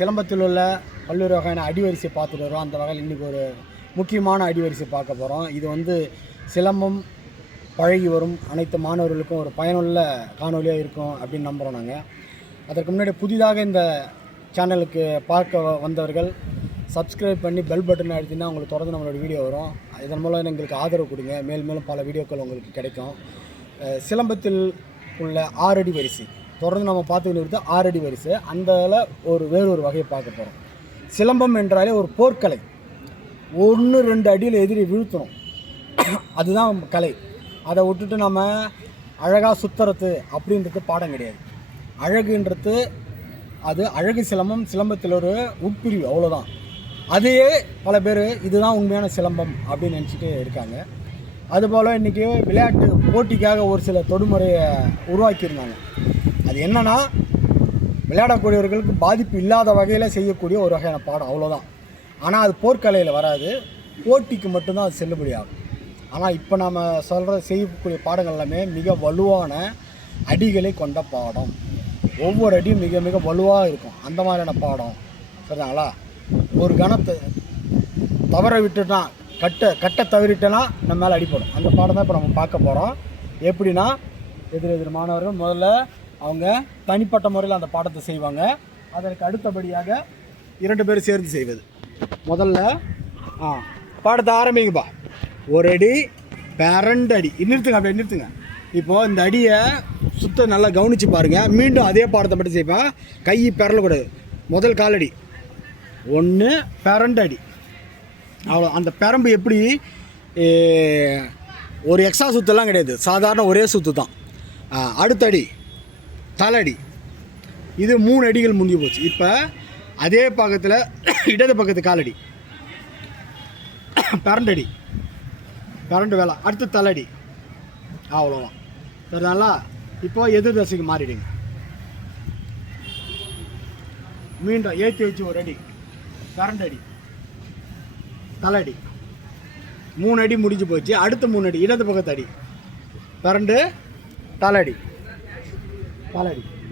சிலம்பத்தில் உள்ள பல்வேறு வகையான அடிவரிசை பார்த்துட்டு வரோம். அந்த வகையில் இன்றைக்கி ஒரு முக்கியமான அடிவரிசை பார்க்க போகிறோம். இது வந்து சிலம்பம் பழகி வரும் அனைத்து மாணவர்களுக்கும் ஒரு பயனுள்ள காணொலியாக இருக்கும் அப்படின்னு நம்புகிறோம். நாங்கள் அதற்கு முன்னாடி புதிதாக இந்த சேனலுக்கு பார்க்க வந்தவர்கள் சப்ஸ்கிரைப் பண்ணி பெல் பட்டன் அழுத்தினா உங்களுக்கு தொடர்ந்து நம்மளோட வீடியோ வரும். இதன் மூலம் எங்களுக்கு ஆதரவு கொடுங்க. மேலும் பல வீடியோக்கள் உங்களுக்கு கிடைக்கும். சிலம்பத்தில் உள்ள 6 அடி வரிசை தொடர்ந்து நம்ம பார்த்துக்கிட்டு இருக்குது. 6 அடி வரிசை அந்த வேறொரு வகையை பார்க்க போகிறோம். சிலம்பம் என்றாலே ஒரு போர்க்கலை. 1-2 அடியில் எதிரி வீழ்த்தணும், அதுதான் கலை. அதை விட்டுட்டு நம்ம அழகாக சுற்றுறது அப்படின்றது பாடம் கிடையாது. அழகுன்றது அது அழகு சிலம்பம், சிலம்பத்தில் ஒரு உட்பிரிவு, அவ்வளோதான். அதையே பல பேர் இதுதான் உண்மையான சிலம்பம் அப்படின்னு நினச்சிட்டு இருக்காங்க. அதுபோல் இன்றைக்கி விளையாட்டு போட்டிக்காக ஒரு சில தொடுமுறையை உருவாக்கியிருந்தாங்க. அது என்னென்னா, விளையாடக்கூடியவர்களுக்கு பாதிப்பு இல்லாத வகையில் செய்யக்கூடிய ஒரு வகையான பாடம், அவ்வளோதான். ஆனால் அது போர்க்கலையில் வராது, போட்டிக்கு மட்டும்தான் அது செல்லுபடியாகும். ஆனால் இப்போ நம்ம செய்யக்கூடிய பாடங்கள் எல்லாமே மிக வலுவான அடிகளை கொண்ட பாடம். ஒவ்வொரு அடியும் மிக மிக வலுவாக இருக்கும். அந்த மாதிரியான பாடம், சரிதாங்களா? ஒரு கணத்தை தவற விட்டுட்டா கட்ட தவறிட்டேன்னா நம்ம மேலே அடிப்படும். அந்த பாடம் தான் இப்போ நம்ம பார்க்க போகிறோம். எப்படின்னா, எதிர் மாணவர்கள் முதல்ல அவங்க தனிப்பட்ட முறையில் அந்த பாடத்தை செய்வாங்க. அதற்கு அடுத்தபடியாக 2 பேர் சேர்ந்து செய்வது. முதல்ல பாடத்தை ஆரம்பிங்கப்பா. 1 அடி, 2 அடி, நிறுத்துங்க, அப்படியே நிறுத்துங்க. இப்போது இந்த அடியை சுத்த நல்லா கவனித்து பாருங்கள். மீண்டும் அதே பாடத்தை மட்டும் செய்ப்பேன். கை பெறலக்கூடாது. முதல் காலடி 1, 2 அடி, அவ்வளோ. அந்த பெரம்பு எப்படி ஒரு எக்ஸ்ட்ரா சுற்றுலாம் கிடையாது, சாதாரண ஒரே சுற்று தான். அடுத்த அடி தலடி, இது 3 அடிகள் முடிஞ்சு போச்சு. இப்போ அதே பக்கத்தில் இடது பக்கத்து காலடி 2 அடி, 2 வேலை, அடுத்து தலடி, அவ்வளோதான். சரிதாங்களா? இப்போ எதிர் தசைக்கு மாறிடுங்க. மீண்டும் ஏற்றி வச்சு 1 அடி, 2 அடி, தலடி, 3 அடி முடிஞ்சு போச்சு. அடுத்த 3 அடி இடது பக்கத்து அடி, 2 தலடி,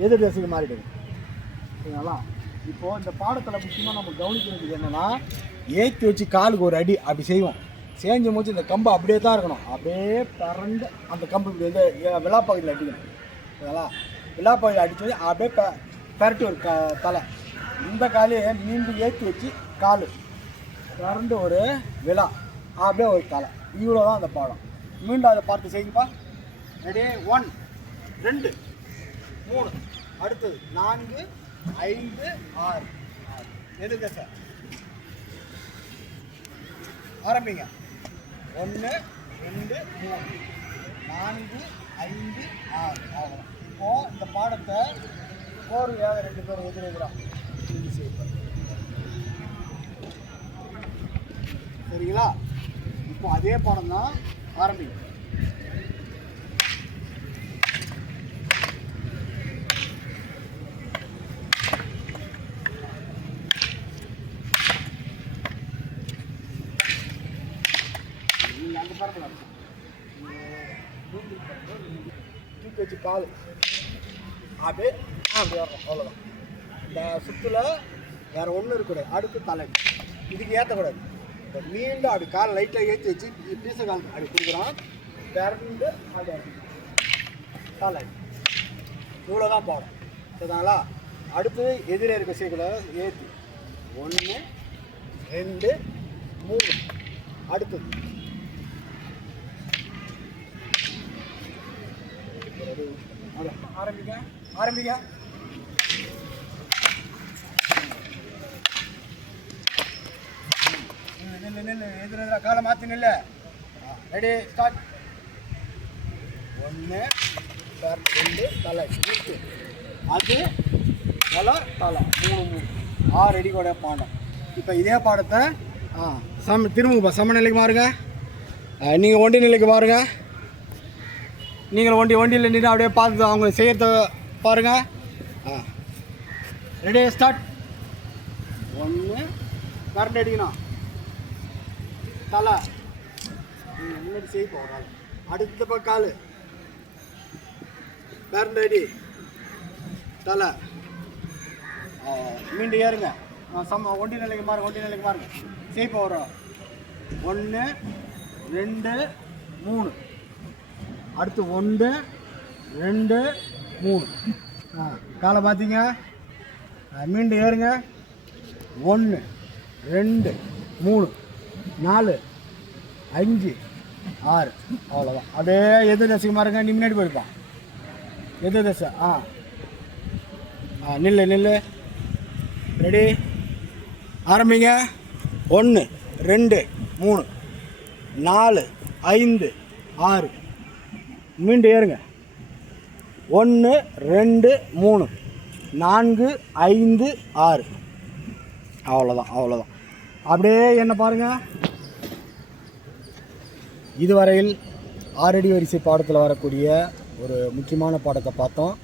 எதிர் தசைக்கு மாறிடுங்க. சரிங்களா? இப்போது இந்த பாடத்தில் முக்கியமாக நம்ம கவனிக்க வேண்டியது என்னென்னா, ஏற்றி வச்சு காலுக்கு 1 அடி அப்படி செய்வோம். செஞ்சு மூச்சு இந்த கம்பு அப்படியே தான் இருக்கணும். அப்படியே பறந்து அந்த கம்பு இப்படி வந்து விழாப்பகுதியில் அடிக்கணும். சரிங்களா? விழாப்பகுதியில் அடித்து அப்படியே பரட்டி ஒரு தலை, இந்த காலையை மீண்டும் ஏற்றி வச்சு கால் பறந்து ஒரு விழா, அப்படியே ஒரு தலை. இவ்வளோ தான் அந்த பாடம். மீண்டும் அதை பார்த்து செய்யுங்கப்பா. ரெடி? 1, 2, 3, அடுத்தது 4, 5, 6. எதுங்க சார்? ஆரம்பிங்க. 1, 2, 3, 4, 5, 6. ஆகும். இப்போது இந்த பாடத்தை கோர்வையாக 2 பேர் எதிரெதிராக இது செய்வார். சரிங்களா? இப்போ அதே பாடம் தான், ஆரம்பிங்க. தூக்கி வச்சு கால் அப்படியே வரணும், அவ்வளோதான். இந்த சுற்றுல வேறு ஒன்றும் இருக்கக்கூடாது. அடுத்து தலை இதுக்கு ஏற்றக்கூடாது. இப்போ மீண்டும் அப்படி கால் லைட்டாக ஏற்றி வச்சு பீச கால் அப்படி கொடுக்குறோம். 2 அப்படி தலை, இவ்வளோதான் பாடம். சரிதாங்களா? அடுத்து எதிரே இருக்க செய்யக்கூடாது. ஏற்றி 1, 2, 3, அடுத்தது ஆரம்பிங்க. எதிராக காலை மாற்றின இல்லை. Ready, start. 1, 2 தலை, அது தலை, 3, 6 அடி கூட பாடம். இப்போ இதே பாடத்தை திரும்புங்கப்பா. சமநிலைக்கு மாறுங்க. நீங்கள் ஒண்டி நிலைக்கு மாறுங்க. நீங்கள் ஒண்டியில் நின்று அப்படியே பார்த்து அவங்க செய்கிறத பாருங்கள். Ready, start. 1, 2 அடிக்கணும். தலை முன்னாடி செய்ய போகிறாங்க. அடுத்த பக்கம் கால் 2 அடி, தலை, மீண்டும் ஏறுங்க. ஒண்டி நிலைக்கு மாறுங்க. சேஃபாக வரும். 1 2 3. அடுத்து 1 2 3. காலை பார்த்தீங்க. மீண்டும் ஏறுங்க. 1 2 3 4 5 6. அவ்வளோதான். அப்படியே எது தசைக்கு மாறுங்க. நீ முன்னாடி போயிருப்பான். எது தசை? நில்லு. ரெடி, ஆரம்பிங்க. 1 2 3 4 5 6. மீண்டும் ஏறுங்க. 1 2 3 4 5 6. அவ்வளோதான். அப்படியே என்ன பாருங்கள். இதுவரையில் 6 அடி வரிசை பாடத்தில் வரக்கூடிய ஒரு முக்கியமான பாடத்தை பார்த்தோம்.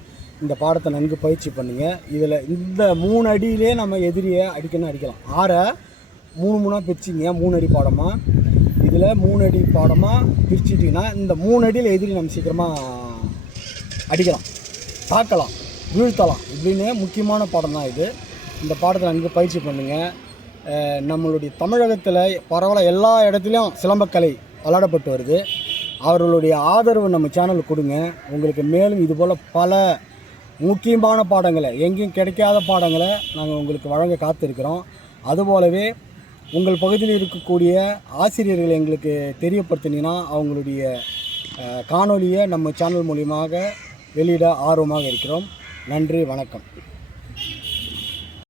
இந்த பாடத்தை நன்கு பயிற்சி பண்ணுங்க. இதில் இந்த 3 அடியிலே நம்ம எதிரியை அடிக்கலாம். 6 3 பிரிச்சிங்க. 3 அடி பாடமாக இதில் 3 அடி பாடமாக பிரிச்சுட்டிங்கன்னா இந்த 3 அடியில் எதிரி நம்ம சீக்கிரமாக அடிக்கலாம், தாக்கலாம், வீழ்த்தலாம். இப்படின்னு முக்கியமான பாடம் தான் இது. இந்த பாடத்தை நன்கு பயிற்சி பண்ணுங்கள். நம்மளுடைய தமிழகத்தில் பரவாயில்ல எல்லா இடத்துலையும் சிலம்பக்கலை விளையாடப்பட்டு வருது. அவர்களுடைய ஆதரவு நம்ம சேனலுக்கு கொடுங்க. உங்களுக்கு மேலும் இதுபோல் பல முக்கியமான பாடங்களை, எங்கேயும் கிடைக்காத பாடங்களை நாங்கள் உங்களுக்கு வழங்க காத்திருக்கிறோம். அதுபோலவே உங்கள் பகுதியில் இருக்கக்கூடிய ஆசிரியர்கள் எங்களுக்கு தெரியப்படுத்தினீங்கன்னா அவங்களுடைய காணொலியை நம்ம சேனல் மூலியமாக வெளியிட ஆர்வமாக இருக்கிறோம். நன்றி, வணக்கம்.